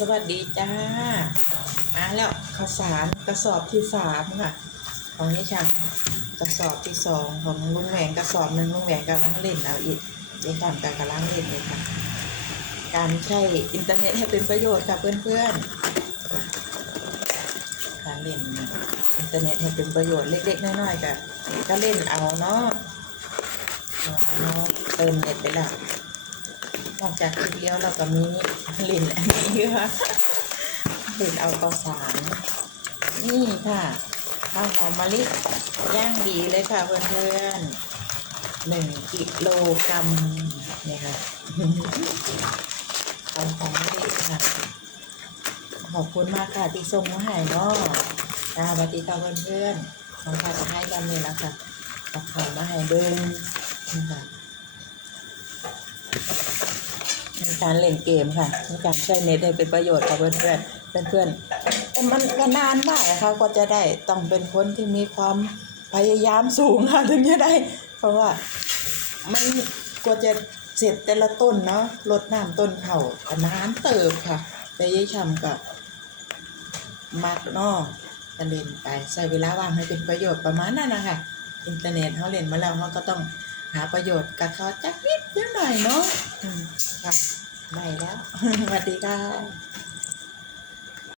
สวัสดีจ้ามาแล้วข้าวสารกระสอบที่สามค่ะ ของนี่ช่างกระสอบที่สองของลุงแหวงกระสอบหนึ่งลุงแหวงกำลังเล่นเอาอีกนี่ช่างกำลังเล่นเลยค่ะ การใช้อินเทอร์เน็ตให้เป็นประโยชน์ค่ะเพื่อนๆการเล่นอินเทอร์เน็ตให้เป็นประโยชน์เล็กๆน้อยๆก็ก็เล่นเอาเนาะเอาเนาะเติมเน็ตไปแล้ว นอกจากคลิปเลี้ยวเราก็มีเล่นอันนี้ค่ะเล่นเอาต่อสารนี่ค่ะข้าวหอมมะลิย่างดีเลยค่ะเพื่อนๆหนึ่งกิโลกรัมเนี่ยค่ะข้าวหอมมะลิค่ะ ขอบคุณมากค่ะที่ส่งมาให้เนาะสวัสดีค่ะเพื่อนๆของพาจะให้กันเลยแล้วค่ะเอาข่าวมาให้เบิ้งนี่ค่ะ ในการเล่นเกมค่ะในการใช้เน็ตให้เป็นประโยชน์กับเพื่อนเพื่อนเพื่อนเพื่อนแต่มันก็นานมากนะคะก็จะได้ต้องเป็นคนที่มีความพยายามสูงค่ะถึงจะได้ เพราะว่ามันกว่าจะเสร็จแต่ละต้นเนาะรดน้ำต้นเขาก็นานเติบค่ะ แต่ยายชำกับมักนาะก็เล่นไปใช้เวลาว่างให้เป็นประโยชน์ประมาณนั้นนะคะอินเทอร์เน็ตเขาเล่นมาแล้วเขาก็ต้องหาประโยชน์กับเขาจักนิดนิดหน่อยเนาะ ค่ะไม่แล้วสวัสดีค่ะ